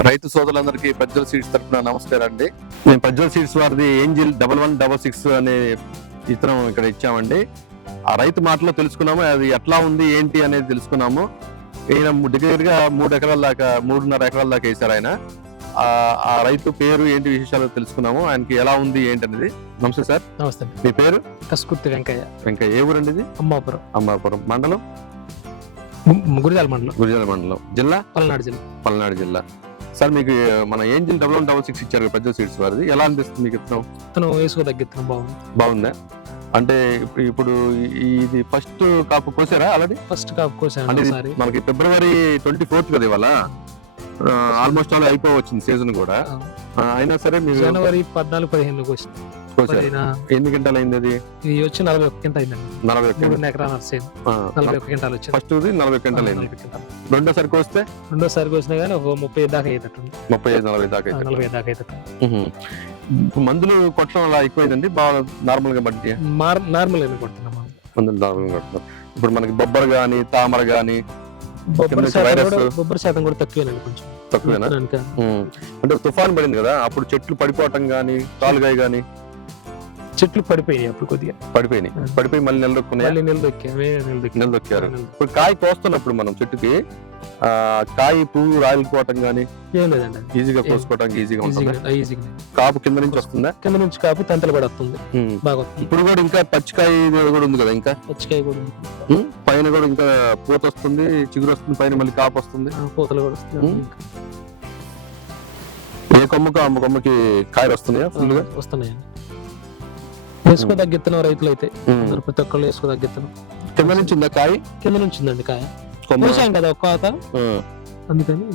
రైతు సోదరులందరికీ ప్రజ్వల్ సీడ్స్ తరఫున నమస్కారం అండి. మేము ప్రజ్వల్ సీడ్స్ వారిది angel double one double six అనే ఇతరం ఇక్కడ ఇచ్చామండి. ఆ రైతు మాటలో తెలుసుకున్నాము అది ఎట్లా ఉంది ఏంటి అనేది తెలుసుకున్నాము. ఈయన దగ్గరగా మూడు ఎకరాల దాకా మూడున్నర ఎకరాల దాకా వేశారు ఆయన. ఆ ఆ రైతు పేరు ఏంటి విశేషాలు తెలుసుకున్నాము. ఆయనకి ఎలా ఉంది ఏంటి అనేది. నమస్తే సార్. నమస్తే మీ పేరు? కస్కుర్తి వెంకయ్య. ఇంకా ఏ ఊరండి ఇది? అమ్మాపురం. అమ్మాపురం. మండలం? ము- గురిజాల మండలం. గురిజాల మండలం. జిల్లా? పల్నాడు జిల్లా. పల్నాడు జిల్లా. సార్ మీకు మన angel double one double six ఇచ్చారు ప్రజ్వల్ సీడ్స్ వారిది. ఎలా అనిపిస్తుంది మీకు ఇత్తనం? తను వేసుకో తగ్గిస్తాను బాగుంది. బాగుందా? అంటే ఇప్పుడు ఇప్పుడు ఇది ఫస్ట్ కాపు కోసారా ఆల్రెడీ ఫస్ట్ కాపు కోసాను అంటే ఇది ఒకసారి. మనకి ఫిబ్రవరి ట్వంటీ ఫోర్త్ కదా ఇవాళ. ఆల్మోస్ట్ ఆల్ అయిపోవచ్చింది సీజన్ కూడా. ఆ, అయినా సరే మీరు జనవరి పద్నాలుగు పదిహేను కోసిన కోసారు పదిహేను? ఎన్ని గంటలు అయింది అది? ఇది వచ్చి నలభై ఒక్క కింట అయిందండి. నలభై ఒక్క మూడు ఎకరాల నలభై ఒక్క కింటాలు వచ్చింది. ఫస్ట్ నలభై గంటలు అయింది. నలభై క్వింటాలు. రెండోసారి కోస్తే? రెండోసారి కోసినా కానీ ఒక ముప్పై ఐదు దాకా అయ్యేటట్టుంది ముప్పై ఐదు నలభై దాకా అయితే నలభై ఐదు దాకా అయ్యేటట్టు ఉహు. మందులు కొట్టడం అలా ఎక్కువైందండి? బాగా నార్మల్గా బట్టి నార్మల్ అయినా కొడుతున్నాం. మందులు నార్మల్గా కొడుతున్నారు ఇప్పుడు మనకి బొబ్బర్ గాని తామర గాని బొబ్బరి నుంచి శాతం వైరస్ కూడా బొబ్బరి శాతం కూడా తక్కువేనండి కొంచెం. తక్కువేనా. అంటే తుఫాన్ పడింది కదా అప్పుడు చెట్లు పడిపోవటం గాని తాలుగాయ గాని? చెట్లు పడిపోయాయి అప్పుడు కొద్దిగా. పడిపోయినాయి. పడిపోయి మళ్ళీ నిలదొక్కున్నాయి నిలదొక్కారు ఇప్పుడు కాయ కోస్తున్నప్పుడు మనం చెట్టుకి ఆ కాయ పువ్వు రాలిపోవటం గాని. ఈజీగా కోసుకోవడానికి ఈజీగా ఉంటుంది? కాపు కింద నుంచి వస్తుందా? కింద నుంచి కాపు తంతలు కూడా వస్తుంది. బాగా ఇప్పుడు కూడా ఇంకా పచ్చికాయ కూడా ఉంది కదా ఇంకా? పచ్చికాయ కూడా. పైన కూడా ఇంకా పూత వస్తుంది చిగురు వస్తుంది పైన మళ్ళీ కాపు వస్తుంది. పూతలు కూడా వస్తుంది కొమ్మకు కొమ్మకి కాయలు వస్తున్నాయా ఫుల్గా ఆ, వస్తున్నాయండి. వేసుకో తగ్గిస్తున్నాం రైతులు అయితే. అందరూ ప్రతి ఒక్కళ్ళు వేసుకో తగ్గిస్తున్నాం కింద నుంచి ఉందా కాయ? కింద నుంచి ఉందండి కాయ. కొమ్మ. కోసాం కదా ఒక కాత? ఉమ్. అందుకని.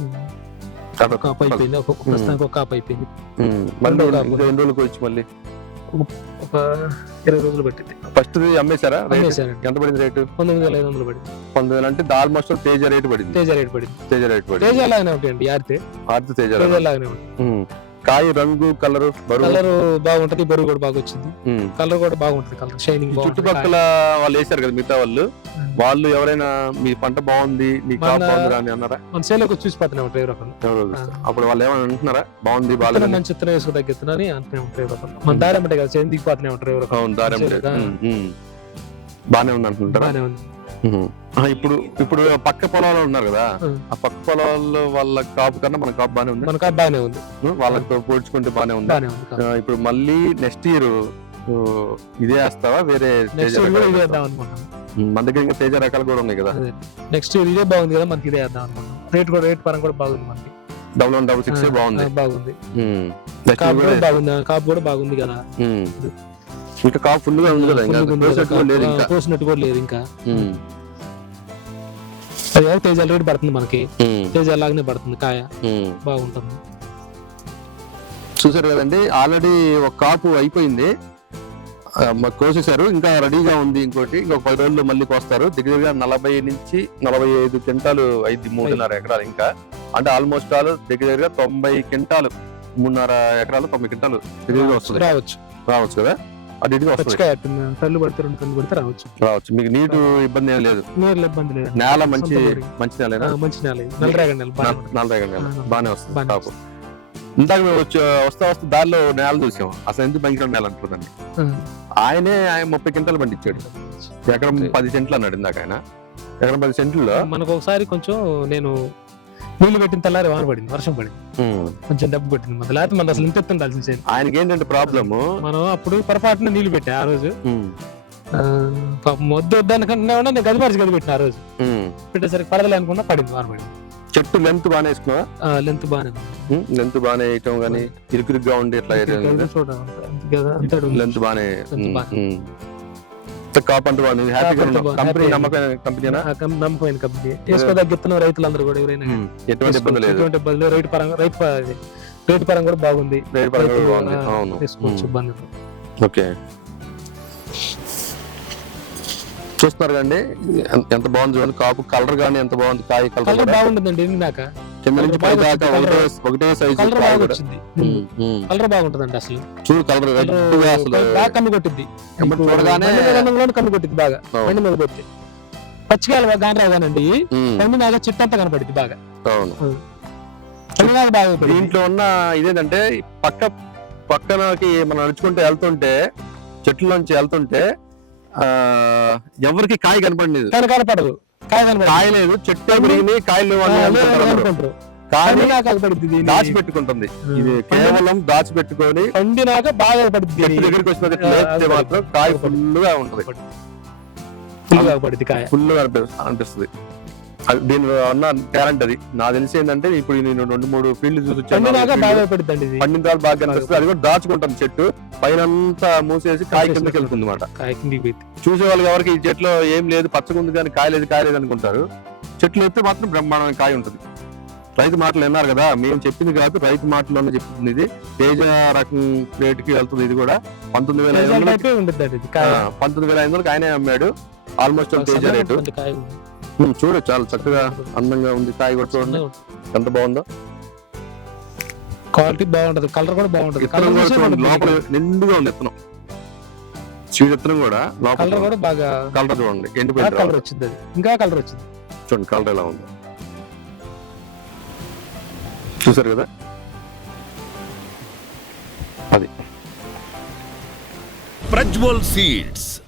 ఒక కాపు అయిపోయింది. ఒక ప్రస్తుతానికి ఒక కాపు అయిపోయింది. మళ్ళీ రెండో ఎన్ని రోజులకు వచ్చి మళ్ళీ. ఒక ఇరవై రోజులు పట్టింది. ఫస్ట్ అమ్మేశారా? అమ్మేశారండి. ఎంత పడింది రేటు? పంతొమ్మిది వేల ఐదు వందలు పడింది. పంతొమ్మిది వేలు అంటే ఆల్మోస్ట్ తేజ రేటు పడింది. తేజ రేట్ పడింది. తేజ రేటు పడింది. తేజ లాగానే ఉంటాయండి ఆరితే. ఆర్తి తేజ లాగానే ఉంటుంది. కాయ రంగు కలర్ కలర్ బాగుంటది బరువు కూడా బాగా వచ్చింది. కలర్ కూడా బాగుంటది కలర్ షైనింగ్ చుట్టుపక్కల వాళ్ళు వేశారు కదా మిగతా వాళ్ళు వాళ్ళు ఎవరైనా మీ పంట బాగుంది మీ బాగుంది అని అన్నారా మన సేలకు చూసి. ఎవరో చూస్తే. అప్పుడు వాళ్ళు ఏమైనా అంటున్నారా బాగుంది బాగాలేదు మంచి విత్తనం వేసుకు తగ్గిస్తున్నారని అంటూనే ఉంటారు ఎవరో ఒకరు. మన దారి అంటే కదా చేను దిగిపోతూనే ఉంటారు ఎవరో ఒకరు. అవును దారి. బానే ఉంది అంటుంటారా బాగానే ఉంది ఇప్పుడు ఇప్పుడు పక్క పొలాలు ఉన్నారు కదా. ఆ. పక్క పొలాల్లో వాళ్ళ కాపు కన్నా మన కాపు బానే ఉంది. మన కాపు బాగానే ఉంది. వాళ్ళతో పోల్చుకుంటే బానే ఉంది. ఇప్పుడు మళ్ళీ నెక్స్ట్ ఇయర్ ఇదే వేస్తావా? వేరే మన దగ్గర ఇంకా తేజ రకాలు కూడా ఉన్నాయి కదా. నెక్స్ట్ ఇయర్ ఇదే బాగుంది కదా మనకి ఇదే వేద్దాం అనుకుంటున్నాం. రేట్ కూడా రేట్ పరంగా కూడా బాగుంది మనకి. డబుల్ వన్ డబుల్ సిక్స్ బాగుంది. బాగుంది. కాపు కూడా బాగుంది కాపు కూడా బాగుంది కదా. ఇంకా కాపు ఫుల్గా ఉంది కదా ఇంకా ఫుల్గా కోసేట్టు కదా, లేదు ఇంకా. కోసినట్టు కూడా లేదు ఇంకా. ఉమ్. అది కాక తేజాల రేట్ పడుతుంది మనకి. ఉమ్. తేజాల లాగానే పడుతుంది కాయ. ఉమ్. బాగుంటుంది. చూసారు కదండి ఆల్రెడీ ఒక కాపు అయిపోయింది. ఆ, మాకు కోసేశారు ఇంకా రెడీగా ఉంది ఇంకోటి. ఇంకొక పది రోజుల్లో మళ్ళీ కోస్తారు. దగ్గరగా నలభై నుంచి నలభై ఐదు క్వింటాలు ఐదు మూడున్నర ఎకరాలు ఇంకా. అంటే ఆల్మోస్ట్ ఆల్ దగ్గర తొంభై క్వింటాలు మూడున్నర ఎకరాలు తొంభై క్వింటాలు దగ్గరగా వస్తుంది. రావచ్చు. రావచ్చు కదా? అది ఇదిగా వస్తుంది. పచ్చికాయ కళ్ళు పడితే రెండు కళ్ళు పడితే రావచ్చు. రావచ్చు. మీకు నీటు ఇబ్బంది ఏం లేదు. నీళ్ళు ఇబ్బంది లేదు. నేల మంచి సొంత బోరింగ్. మంచి నేలేనా ఆ, మంచి నేల. ఇది. నల్లరేగడి నేల. బాగా. నేల. బాగానే వస్తుంది. బాగానే కాపు. ఇందాక మేము వచ్చి వస్తా వస్తే దారిలో నేల చూసాం. అసలు ఎందుకు భయంకర నేల అంటుందండి ఆయనే ఆయన ముప్పై క్వింటాలు పండించాడు. ఎకరం పది సెంట్లు అన్నాడు ఇందాక ఆయన. ఎకరం పది సెంట్లలో మనకు ఒకసారి కొంచెం నేను నీళ్ళు పెట్టిన తెల్లారి వాన పడింది వర్షం పడింది. కొంచెం దెబ్బ కొట్టింది మన లేకపోతే మనం అసలు ఇంత ఎత్తుండాల్సిన చేను. ఆయనకి ఏంటంటే ప్రాబ్లము మనం అప్పుడు పొరపాటున నీళ్ళు పెట్టా ఆ రోజు. వద్దు వద్దనుకుంటున్నా ఉన్నా నేను గదిపరిచి గది పెట్టిన ఆ రోజు. పెట్టేసరికి పడదలే అనుకున్నా పడింది వాన పడింది. చెట్టు లెంత్ బాగానే వేసుకున్నావా? లెంత్ బాగానే. లెంత్ బాగానే వేయటం కానీ ఇరుకురుగ్గా ఉండి ఉంది. లెంత్ బాగానే కాప్ అంటూ హ్యాపీగా. కంపెనీ. నమ్మకం కంపెనీనా? నమ్మకమైన కంపెనీ. రైతులందరూ కూడా ఎవరైనా ఎటువంటి ఇబ్బంది లేదు. ఎటువంటి ఇబ్బంది లేదు. రైతు పరంగా రైతు రేటు పరంగా కూడా బాగుంది. రేట్ పరంగా అవును. తీసుకోవచ్చు. ఇబ్బంది. ఓకే. చూస్తున్నారు కండి ఎంత- బాగుంది చూడండి. కాపు కలర్ గానీ ఎంత బాగుంది? కాయ కలర్ బాగుంటుందండి కింద నుంచి ఒకటే. ఒకటే సైజు కలర్ బాగా వచ్చింది. బాగుంటుందండి అసలు. చూడు కలర్ రెడ్గా అసలు బాగా కన్ను కొట్టింది. చూడగానే కన్ను కొట్టింది బాగా. బండి మీద కొట్టి. పచ్చికాయలు బాగా గాని రాగానండి ఉమ్, పండి నాగా చెట్టు అంతా కనపడింది బాగా. అవును. దీంట్లో ఉన్న ఇదేంటంటే పక్క పక్కనకి మనం నడుచుకుంటూ వెళ్తుంటే చెట్లలోంచి వెళ్తుంటే ఆ ఎవరికి కాయ కనపడలేదు. కానీ కనపడదు. కాయ కనపడదు కాయ లేదు చెట్టు పెరిగినాయి కాయలు అనుకుంటారు. కానీ దీన్ని. దాచిపెట్టుకుంటుంది. ఇది కేవలం దాచిపెట్టుకొని పండినాక బాగా పడుద్ది చెట్టు. దగ్గరికి వచ్చిన ఆ, లేపితే అది. మాత్రం కాయ ఫుల్గా ఉంటది. ఫుల్గా పడుద్ది కాయ. ఫుల్గా అనిపి- అనిపిస్తుంది. దీని ఉన్న టాలెంట్ అది. నాకు తెలిసి ఏంటంటే ఇప్పుడు నేను రెండు మూడు ఫీల్డ్ చూసి వచ్చాను పండినాక నాలుగు బాగా ఫీల్డ్లు. పడుద్దండి ఇది. పండిన తర్వాత బాగా. కనిపిస్తుంది అది కూడా దాచుకుంటుంది చెట్టు. పైన అంతా మూసేసి కాయ కిందకి వెళ్తుంది అనమాట చూసే వాళ్ళకి ఎవరికి ఈ చెట్లో ఏం లేదు పచ్చగా ఉంది కానీ కాయ లేదు కాయ లేదు అనుకుంటారు. చెట్లు ఎత్తే మాత్రం బ్రహ్మాండమైన కాయ ఉంటుంది. రైతు మాటలు విన్నారు కదా మేము చెప్పింది కాదు రైతు మాటలోనే చెప్తుంది ఇది. తేజ రకం రేట్కి వెళ్తుంది ఇది కూడా. పంతొమ్మిది వేల ఐదు ఆ, పంతొమ్మిది వేల ఐదు వందలకి ఆయనే అమ్మాడు. Almost Teja rate. చూడు చాలా చక్కగా అందంగా ఉంది. కాయ కూడా చూడండి. ఎంత బాగుందో. క్వాలిటీ బాగుంటది. కలర్ కూడా బాగుంటది. లోపల నిండుగా ఉంది సీడ్ విత్తనం కూడా లోపల కలర్ కూడా బాగా కలర్ చూడండి. బాగా ఎండిపోయింది కలర్ వచ్చింది అది. ఇంకా కలర్ వచ్చింది. చూడండి కలర్ ఎలా ఉంది. చూసారు కదా? అది. ప్రజ్వల్ సీడ్స్.